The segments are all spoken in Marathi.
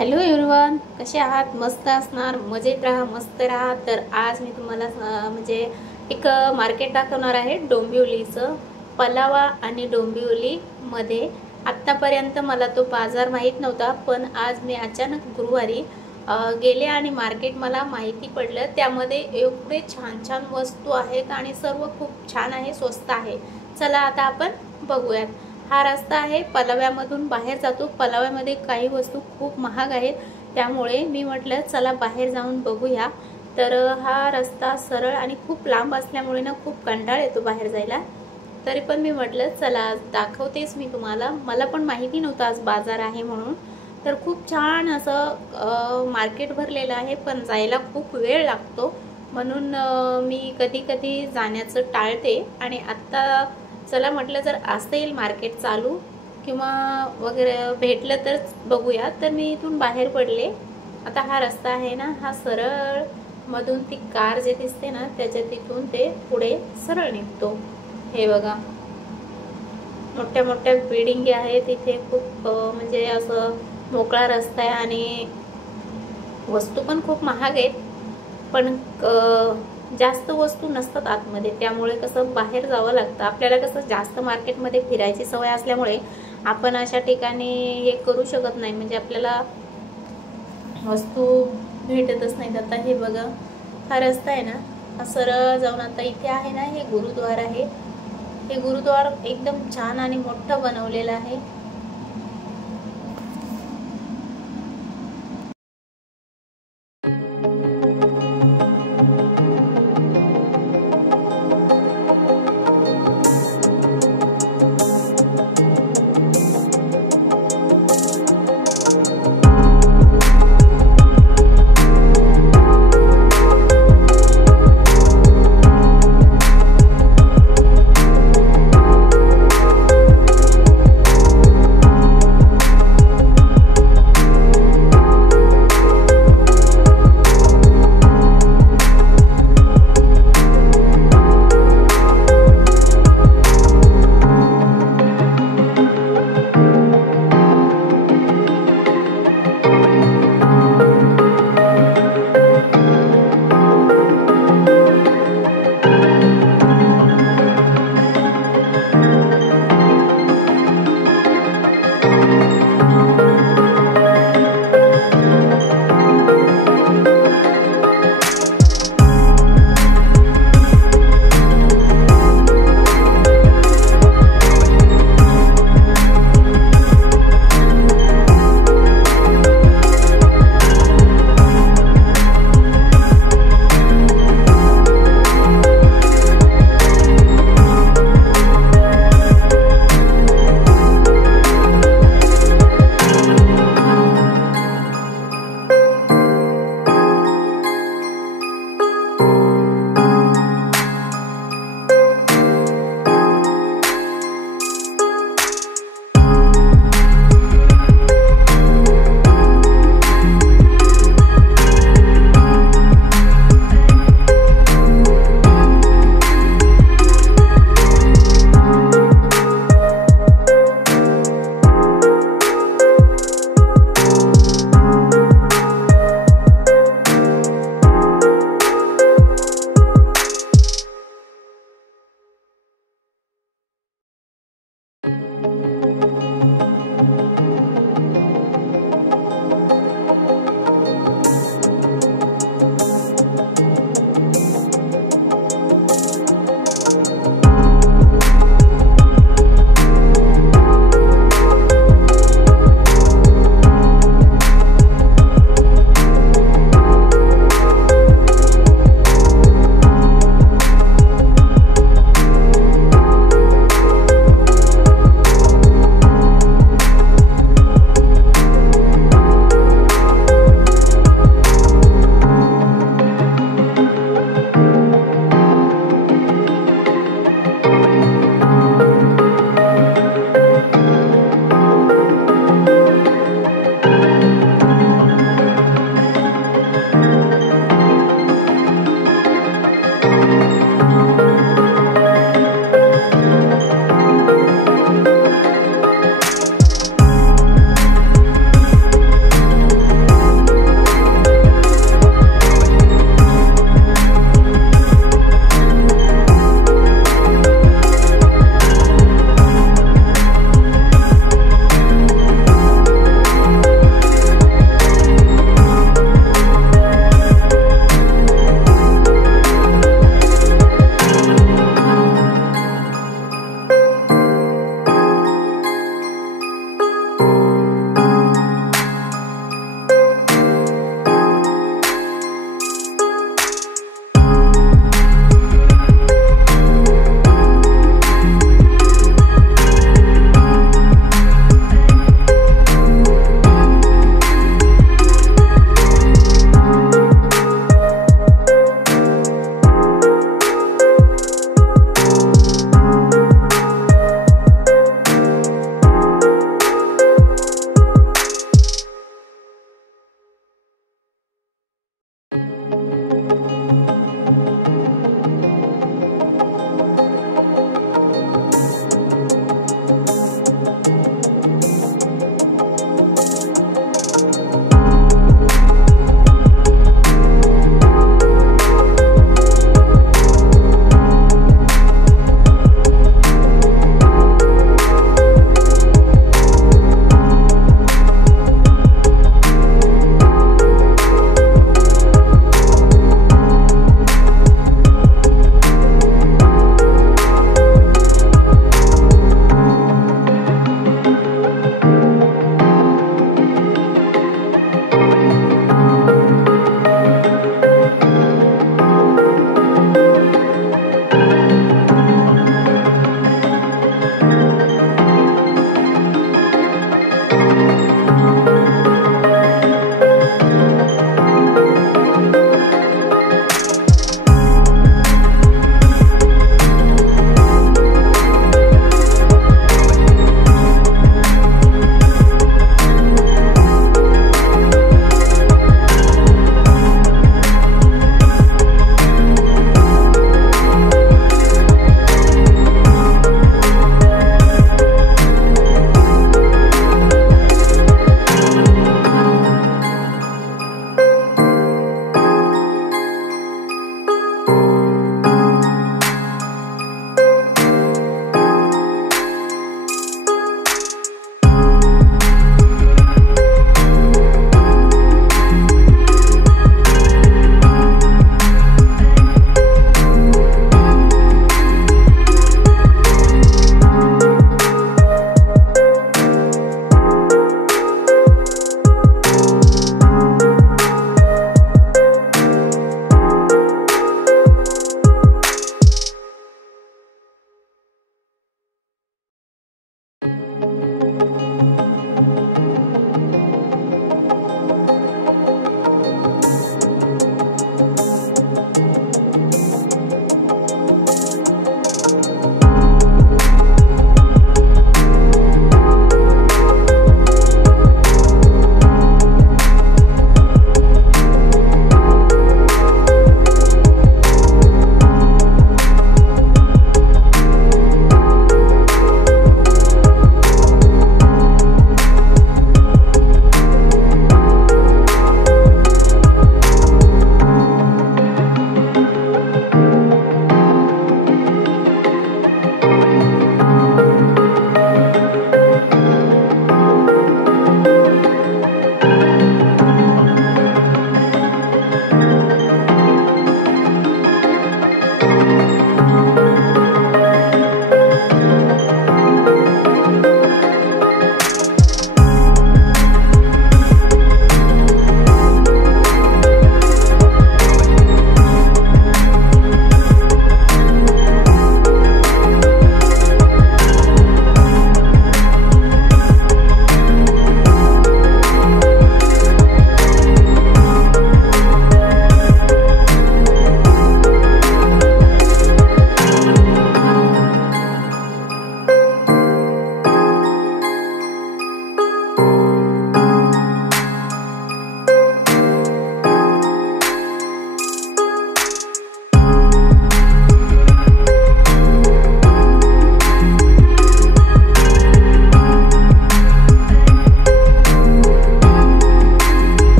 हॅलो एव्हरीवन, कसे आहात? मस्त असणार, मजेत राहा, मस्त राहा। तर आज मी तुम्हाला म्हणजे एक मार्केट दाखवणार आहे डोंबिवलीचं। पलावा आणि डोंबिवली मध्ये आतापर्यंत मला तो बाजार माहित नव्हता, पण आज मी अचानक गुरुवारी गेले आणि मार्केट मला माहिती पडलं। त्यामध्ये एवढे छान छान वस्तू आहेत आणि सर्व खूप छान आहे, स्वस्त आहे। चला आता आपण बघूयात। हा रस्ता आहे, पलाव्यामधून बाहेर जातो। पलाव्यामध्ये काही वस्तू खूप महाग आहेत, त्यामुळे मी म्हटलं चला बाहेर जाऊन बघूया। तर हा रस्ता सरळ आणि खूप लांब असल्यामुळे ना खूप कंटाळ येतो बाहेर जायला। तरी पण मी म्हटलं चला दाखवतेच मी तुम्हाला। मला पण माहिती नव्हतं आज बाजार आहे म्हणून। तर खूप छान असं मार्केट भरलेलं आहे, पण जायला खूप वेळ लागतो, म्हणून मी कधी कधी जाण्याचं टाळते। आणि आता चला म्हटलं जर असेल मार्केट चालू किंवा वगैरे भेटलं तर बघूया। तर मी इथून बाहेर पडले। आता हा रस्ता आहे ना, हा सरळ मधून ती कार जे दिसते ना त्याच्या तिथून ते पुढे सरळ निघतो। हे बघा, मोठ्या मोठ्या बिल्डिंग आहेत इथे, खूप म्हणजे असं मोकळा रस्ता आहे आणि वस्तू पण खूप महाग आहेत, पण जास्त वस्तू नसतात आतमध्ये, त्यामुळे कसं बाहेर जावं लागतं आपल्याला। कसं जास्त मार्केटमध्ये फिरायची सवय असल्यामुळे आपण अशा ठिकाणी हे करू शकत नाही, म्हणजे आपल्याला वस्तू भेटतच नाहीत। आता हे बघा, हा रस्ता आहे ना, हा सरळ जाऊन आता इथे आहे ना, हे गुरुद्वार आहे। हे गुरुद्वार एकदम छान आणि मोठं बनवलेलं आहे।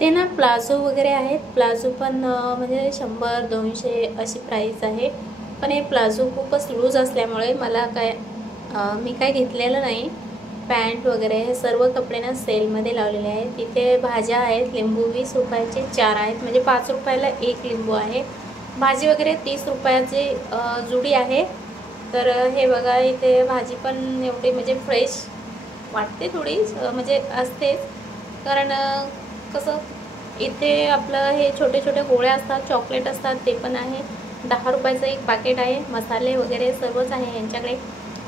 इथे ना प्लाझो वगैरे आहेत. प्लाझो पण म्हणजे 100-200 अशी प्राईस आहे. पण हे प्लाझो खूपच लूज असल्यामुळे मला मी काय घेतलेलं नाही. पॅन्ट वगैरे हे सर्व कपडे ना सेलमध्ये लावलेले आहेत. इथे भाज्या आहेत. लिंबू 20 रुपयाचे 4 आहेत, म्हणजे 5 रुपयाला 1 लिंबू आहे. भाजी वगैरे 30 रुपयाची जुडी आहे. तर हे बघा, इथे भाजी पण एवढी म्हणजे फ्रेश वाटते, थोडी म्हणजे असतेच. कारण कसं इथे आपलं हे छोटे छोटे गोळ्या असतात, चॉकलेट असतात, ते पण आहे. 10 रुपयाचं एक पाकिट आहे. मसाले वगैरे सर्वच आहे यांच्याकडे.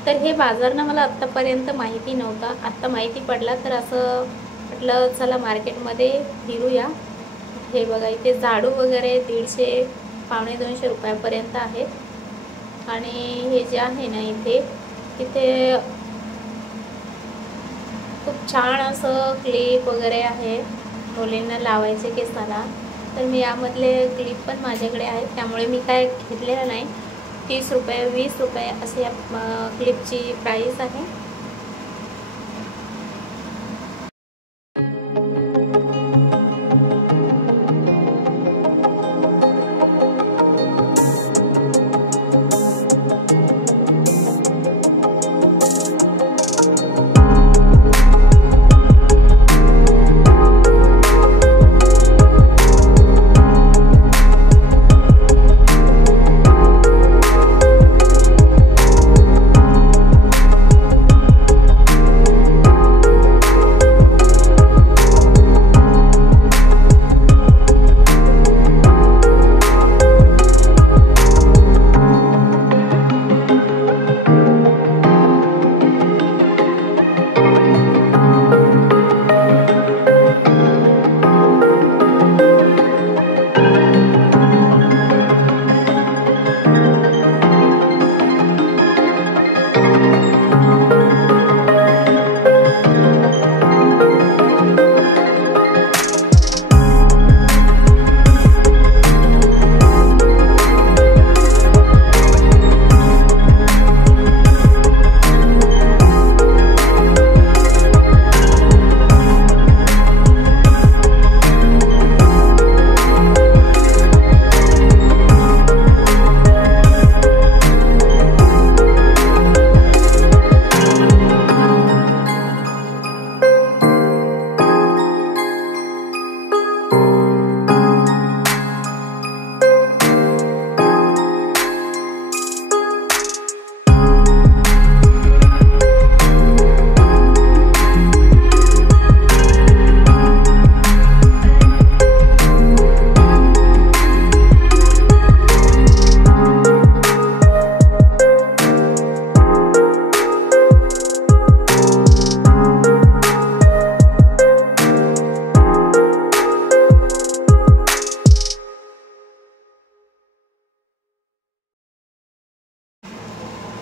तर हे बाजार ना मला आत्तापर्यंत माहिती नव्हता. आत्ता माहिती पडला, तर असं म्हटलं चला मार्केटमध्ये फिरूया. हे बघा, इथे झाडू वगैरे 150-250 रुपयापर्यंत आहेत. आणि हे जे आहे ना इथे खूप छान असं क्लिप वगैरे आहे मुलींना लावायचे केसाला. तर मी यामधले क्लिप पण माझ्याकडे आहेत, त्यामुळे मी काय घेतलेलं नाही. 30 रुपये 20 रुपये असे या क्लिपची प्राईस आहे.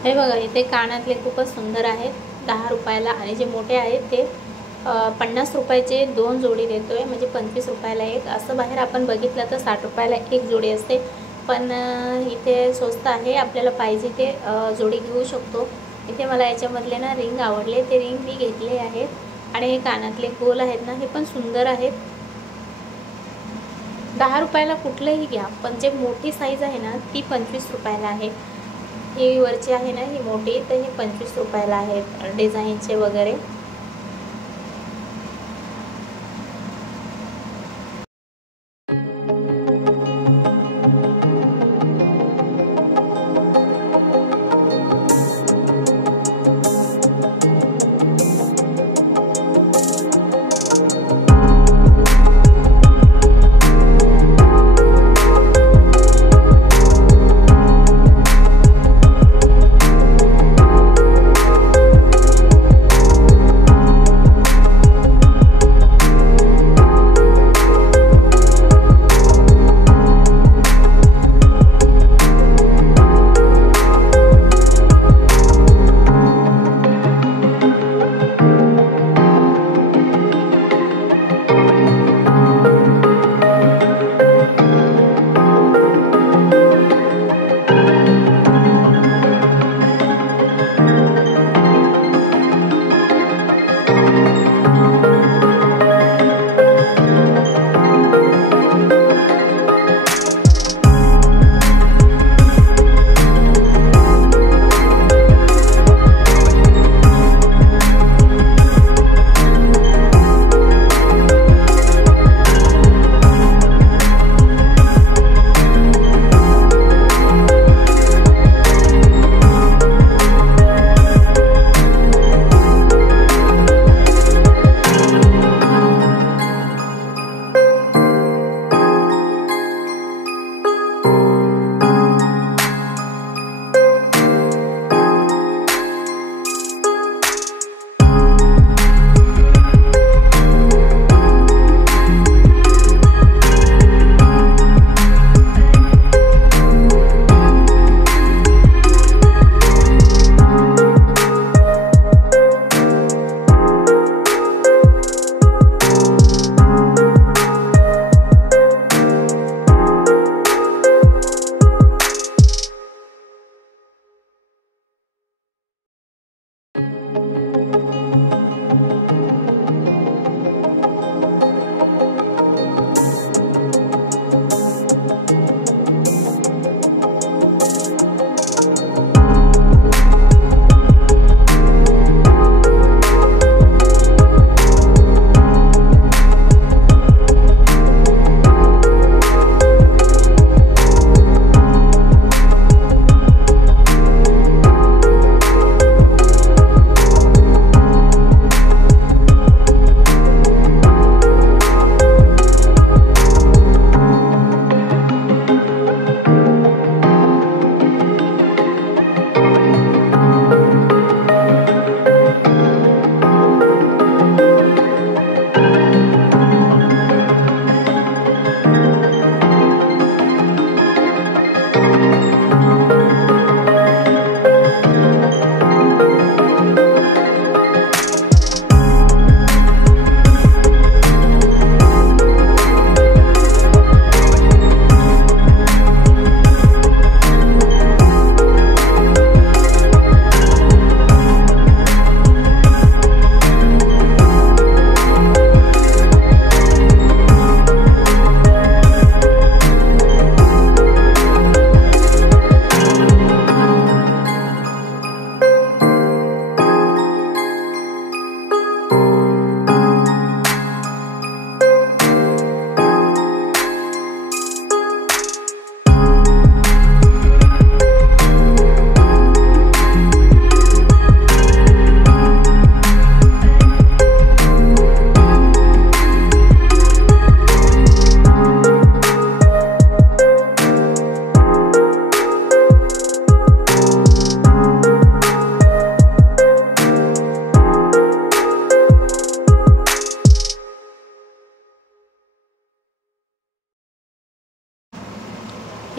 हे बघा, इथे कानातले खूपच सुंदर आहेत 10 रुपयाला. आणि जे मोठे आहेत ते 50 रुपयाचे 2 जोडी देतोय, म्हणजे 25 रुपयाला एक. असं बाहेर आपण बघितलं तर 60 रुपयाला एक जोडी असते. पण इथे स्वस्त आहे, आपल्याला पाहिजे ते जोडी घेऊ शकतो. इथे मला याच्यामधले ना रिंग आवडले, ते रिंग मी घेतले आहेत. आणि हे कानातले गोल आहेत ना, हे पण सुंदर आहेत. 10 रुपयाला कुठलंही घ्या, पण जे मोठी साईज आहे ना ती 25 रुपयाला आहे. ही वरची आहे ना ही मोठी, तर ही 25 रुपयाला आहेत डिझाईनचे वगैरे.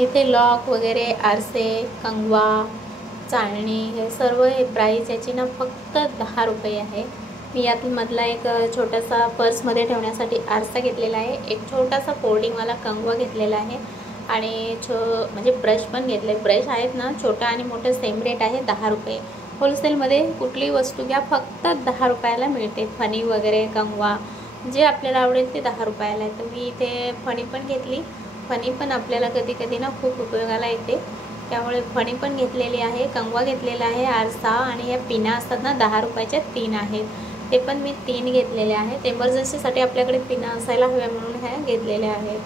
इथे लॉक वगैरे, आरसे, कंगवा, चाळणी हे सर्व हे प्राईस याची ना फक्त 10 रुपये आहे. मी यातमधला एक छोटासा पर्समध्ये ठेवण्यासाठी आरसा घेतलेला आहे, एक छोटासा फोल्डिंगवाला कंगवा घेतलेला आहे आणि म्हणजे ब्रश पण घेतले. ब्रश आहेत ना छोटा आणि मोठं सेम रेट आहे 10 रुपये. होलसेलमध्ये कुठलीही वस्तू घ्या फक्त 10 रुपयाला मिळते. फणी वगैरे, कंगवा जे आपल्याला आवडेल ते 10 रुपयाला आहे. तर मी इथे फणी पण घेतली. फणी पण आपल्याला कधी कधी ना खूप उपयोगाला येते, त्यामुळे फणी पण घेतलेली आहे, कंगवा घेतलेला आहे, आरसा आणि या पिना असतात ना 10 रुपयाच्या 3 आहेत, ते पण मी 3 घेतलेले आहेत. एमर्जन्सीसाठी आपल्याकडे पिना असायला हव्या म्हणून ह्या घेतलेल्या आहेत.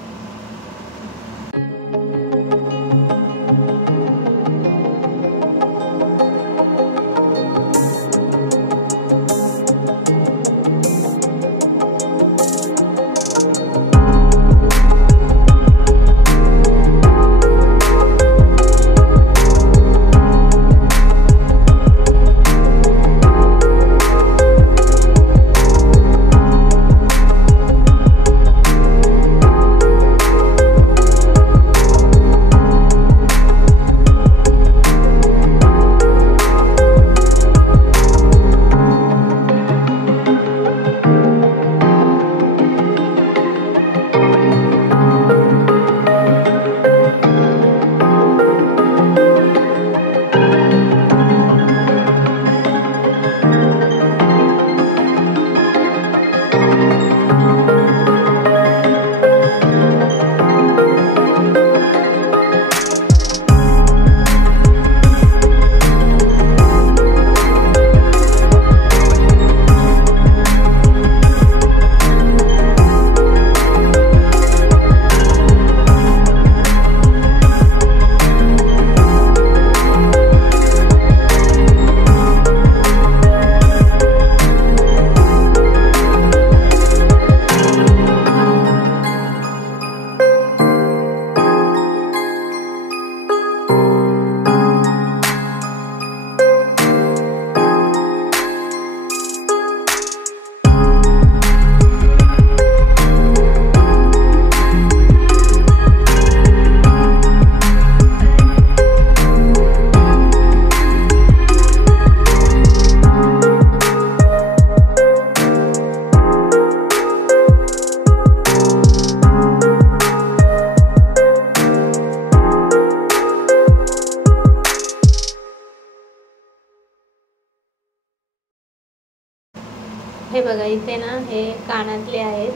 हे बघा इथे ना हे कानातले आहेत,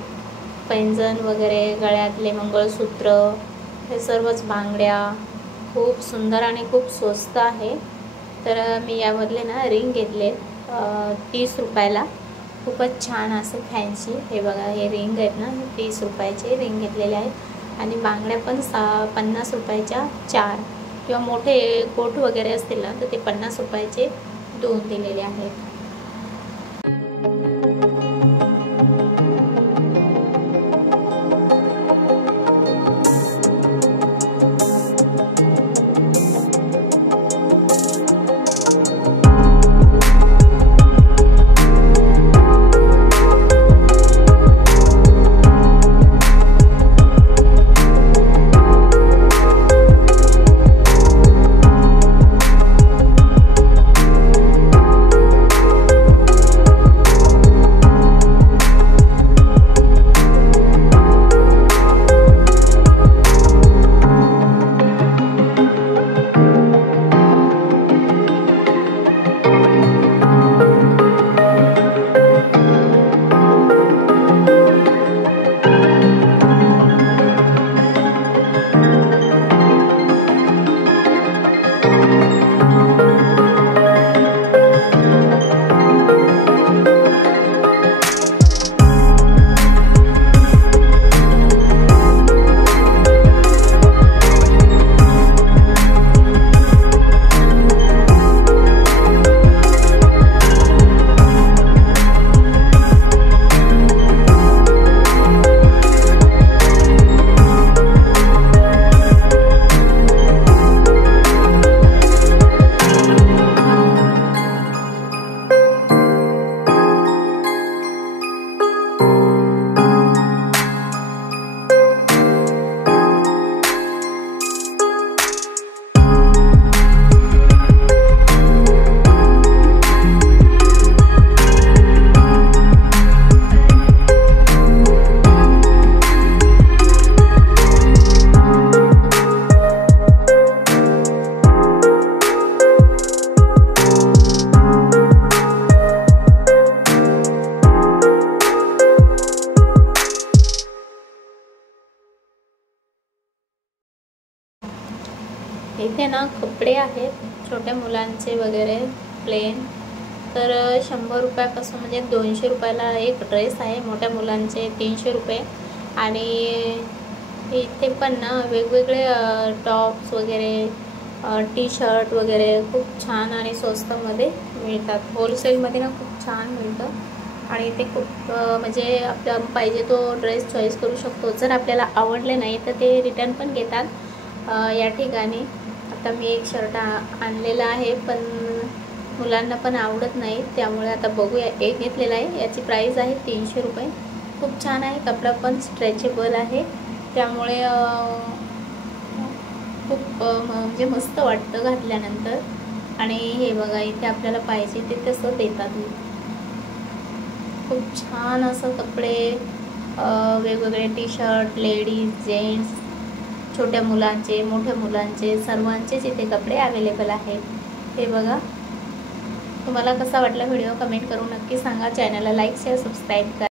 पैंजण वगैरे, गळ्यातले मंगळसूत्र, हे सर्वच बांगड्या खूप सुंदर आणि खूप स्वस्त आहे. तर मी यामधले ना रिंग घेतले 30 रुपयाला, खूपच छान असे फॅन्सी. हे बघा हे रिंग आहेत ना, 30 रुपयाचे रिंग घेतलेले आहेत आणि बांगड्या पण 50 रुपयाच्या 4 किंवा मोठे कोट वगैरे असतील ना तर ते 50 रुपयाचे 2 दिलेले आहेत. इथे ना कपडे आहेत छोट्या मुलांचे वगैरे प्लेन, तर 100 रुपयापासून म्हणजे 200 रुपयाला एक ड्रेस आहे. मोठ्या मुलांचे 300 रुपये. आणि इथे पण ना वेगवेगळे टॉप्स वगैरे, टी शर्ट वगैरे खूप छान आणि स्वस्तामध्ये मिळतात. होलसेलमध्ये ना खूप छान मिळतं. आणि इथे खूप म्हणजे आपल्याला पाहिजे तो ड्रेस चॉईस करू शकतो. जर आपल्याला आवडले नाही तर ते रिटर्न पण घेतात या ठिकाणी. आता मी एक शर्ट आणलेला आहे, पण मुलांना पण आवडत नाही, त्यामुळे आता बघूया. एक घेतलेला आहे, याची प्राईस आहे 300 रुपये. खूप छान आहे, कपडा पण स्ट्रेचेबल आहे, त्यामुळे खूप म्हणजे मस्त वाटतं घातल्यानंतर. आणि हे बघा, इथे आपल्याला पाहिजे ते तसं देतात. खूप छान असं कपडे, वेगवेगळे टी शर्ट, लेडीज, जेंट्स, छोट्या मुलांचे, मोठ्या मुलांचे, सर्वांचेच इथे कपडे अवेलेबल आहेत. हे बघा. तुम्हाला कसा वाटला व्हिडिओ कमेंट करून नक्की सांगा. चॅनलला लाईक, शेअर, सबस्क्राईब करा.